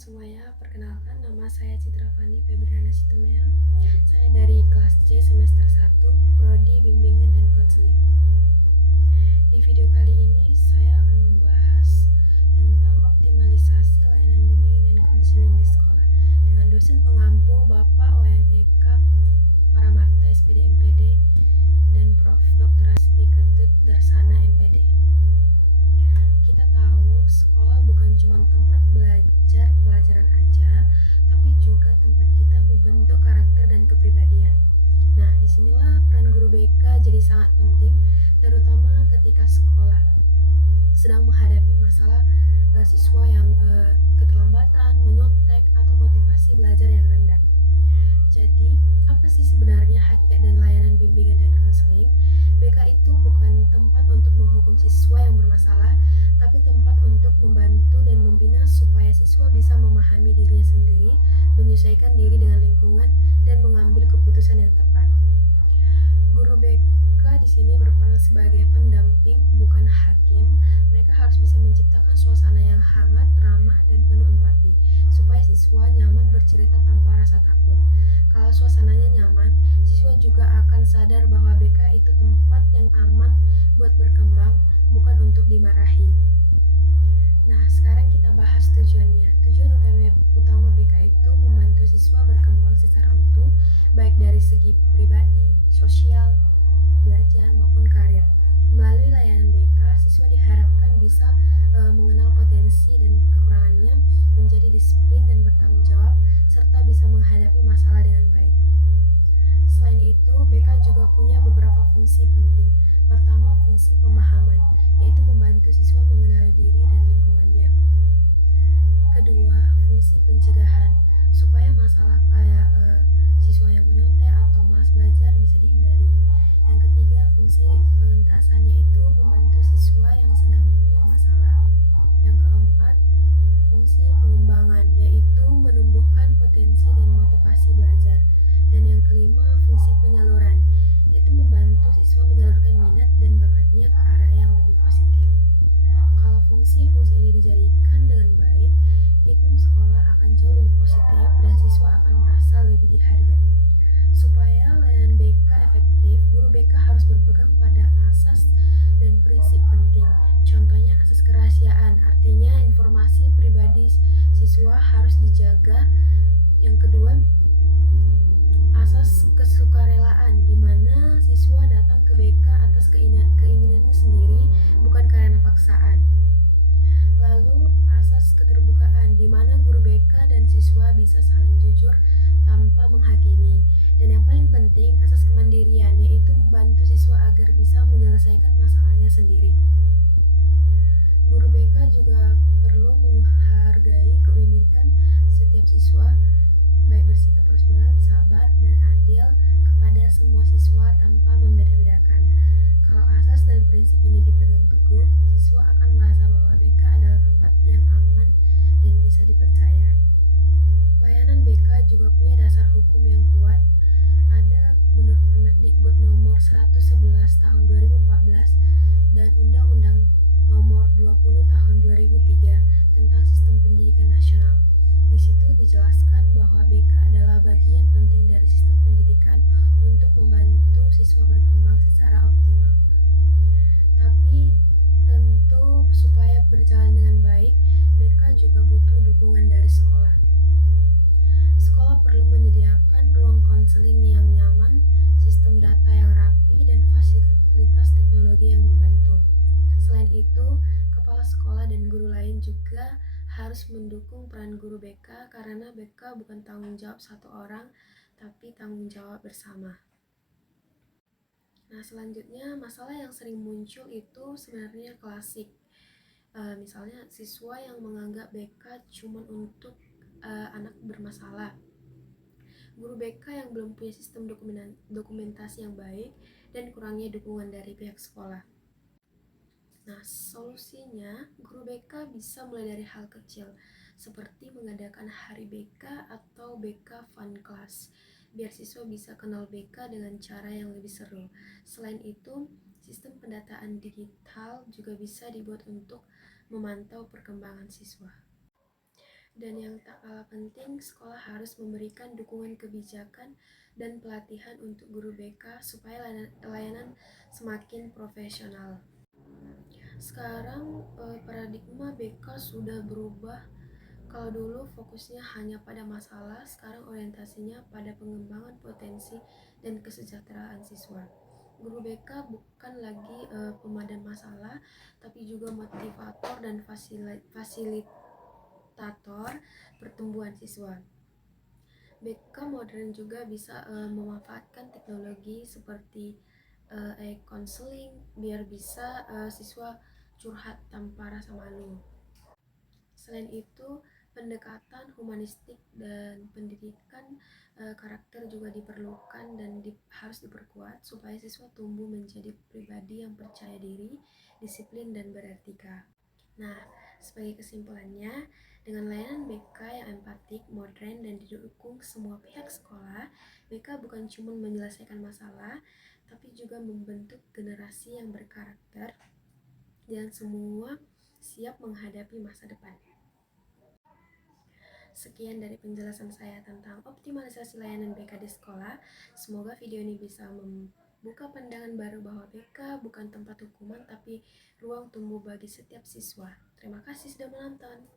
semuanya, perkenalkan nama saya Citra Fani Febriana Situmea. Saya dari kelas C semester 1, Prodi Bimbingan dan Konseling. Di video kali ini saya akan membahas tentang optimalisasi layanan bimbingan dan konseling di sekolah dengan dosen pengampu Bapak ONEK Paramarta SPD MPD dan Prof. Dr. Asti Ketut Darsana MPD. Kita tahu sekolah bukan cuma tempat belajar pelajaran aja, tapi juga tempat kita membentuk karakter dan kepribadian. Nah, disinilah peran guru BK jadi sangat penting, terutama ketika sekolah sedang menghadapi masalah siswa yang keterlambatan, menyontek, atau motivasi belajar yang rendah. Jadi, apa sih sebenarnya hakikat dan layanan bimbingan dan konseling? BK itu bukan tempat untuk menghukum siswa yang bermasalah, tapi tempat untuk membantu dan membina supaya siswa bisa memahami dirinya sendiri, menyesuaikan diri dengan lingkungan, dan mengambil keputusan yang tepat. Guru BK di sini berperan sebagai pendamping, bukan hakim. Mereka harus bisa menciptakan suasana yang hangat, ramah, dan penuh empati, supaya siswa nyaman bercerita tanpa rasa takut. Kalau suasananya nyaman, siswa juga akan sadar bahwa BK itu tempat yang aman buat berkembang, bukan untuk dimarahi. Nah, sekarang kita bahas tujuannya. Tujuan utama BK itu membantu siswa berkembang secara utuh, baik dari segi pribadi, sosial, belajar, maupun karir. Melalui layanan BK, siswa diharapkan bisa mengenal potensi dan kekurangannya, menjadi disiplin dan bertanggung jawab, serta bisa menghadapi masalah dengan baik. Selain itu, BK juga punya beberapa fungsi penting. Pertama, fungsi pemahaman, yaitu membantu siswa mengenali diri dan lingkungannya. Kedua, fungsi pencegahan, supaya masalah kayak siswa yang menyontek atau malas belajar bisa dihindari. Yang ketiga, fungsi pengentasan, yaitu membantu siswa yang sedang punya masalah. Yang keempat, fungsi pengembangan, yaitu menumbuhkan potensi dan motivasi belajar. Dan yang kelima, fungsi penyaluran, yaitu membantu siswa menyalurkan minat dan bakatnya ke arah yang lebih positif. Kalau fungsi-fungsi ini dijadikan dengan baik, iklim sekolah akan jauh lebih positif dan siswa akan merasa lebih dihargai. Supaya layanan BK efektif, guru BK harus berpegang pada asas dan prinsip penting. Contohnya asas kerahasiaan, artinya informasi pribadi siswa harus dijaga. Yang kedua, asas kesukarelaan, di mana siswa datang ke BK atas keinginannya sendiri, bukan karena paksaan. Lalu, asas keterbukaan, di mana guru BK dan siswa bisa saling jujur tanpa menghakimi. Dan yang paling penting, asas kemandirian, yaitu membantu siswa agar bisa menyelesaikan masalahnya sendiri. Guru BK juga perlu menghargai keunikan setiap siswa, baik bersikap profesional, sabar, dan adil kepada semua siswa tanpa membeda-bedakan. Kalau asas dan prinsip ini dipegang teguh, siswa akan merasa bahwa BK adalah tempat yang aman dan bisa dipercaya. Layanan BK juga punya dasar hukum yang kuat. Ada menurut Permendikbud nomor 111 tahun 2014 dan Undang-Undang nomor 20 tahun 2003 tentang Sistem Pendidikan Nasional. Di situ dijelaskan bahwa BK adalah bagian penting dari sistem pendidikan untuk membantu siswa berkembang secara optimal. Tapi tentu supaya berjalan dengan baik, BK juga butuh dukungan dari sekolah. Sekolah perlu menyediakan ruang konseling yang nyaman, sistem data yang rapi, dan fasilitas teknologi yang membantu. Selain itu, kepala sekolah dan guru lain juga harus mendukung peran guru BK, karena BK bukan tanggung jawab satu orang, tapi tanggung jawab bersama. Nah, selanjutnya masalah yang sering muncul itu sebenarnya klasik. Misalnya siswa yang menganggap BK cuma untuk anak bermasalah. Guru BK yang belum punya sistem dokumentasi yang baik dan kurangnya dukungan dari pihak sekolah. Nah, solusinya guru BK bisa mulai dari hal kecil, seperti mengadakan hari BK atau BK Fun Class, biar siswa bisa kenal BK dengan cara yang lebih seru. Selain itu, sistem pendataan digital juga bisa dibuat untuk memantau perkembangan siswa. Dan yang tak kalah penting, sekolah harus memberikan dukungan kebijakan dan pelatihan untuk guru BK supaya layanan semakin profesional. Sekarang paradigma BK sudah berubah. Kalau dulu fokusnya hanya pada masalah, sekarang orientasinya pada pengembangan potensi dan kesejahteraan siswa. Guru BK bukan lagi pemadam masalah, tapi juga motivator dan fasilitator pertumbuhan siswa. BK modern juga bisa memanfaatkan teknologi seperti e-counseling biar bisa siswa curhat tanpa rasa malu. Selain itu, pendekatan humanistik dan pendidikan karakter juga diperlukan dan harus diperkuat supaya siswa tumbuh menjadi pribadi yang percaya diri, disiplin, dan beretika. Nah, sebagai kesimpulannya, dengan layanan BK yang empatik, modern, dan didukung semua pihak sekolah, BK bukan cuma menyelesaikan masalah, tapi juga membentuk generasi yang berkarakter dan semua siap menghadapi masa depan. Sekian dari penjelasan saya tentang optimalisasi layanan BK di sekolah. Semoga video ini bisa membuka pandangan baru bahwa BK bukan tempat hukuman tapi ruang tumbuh bagi setiap siswa. Terima kasih sudah menonton.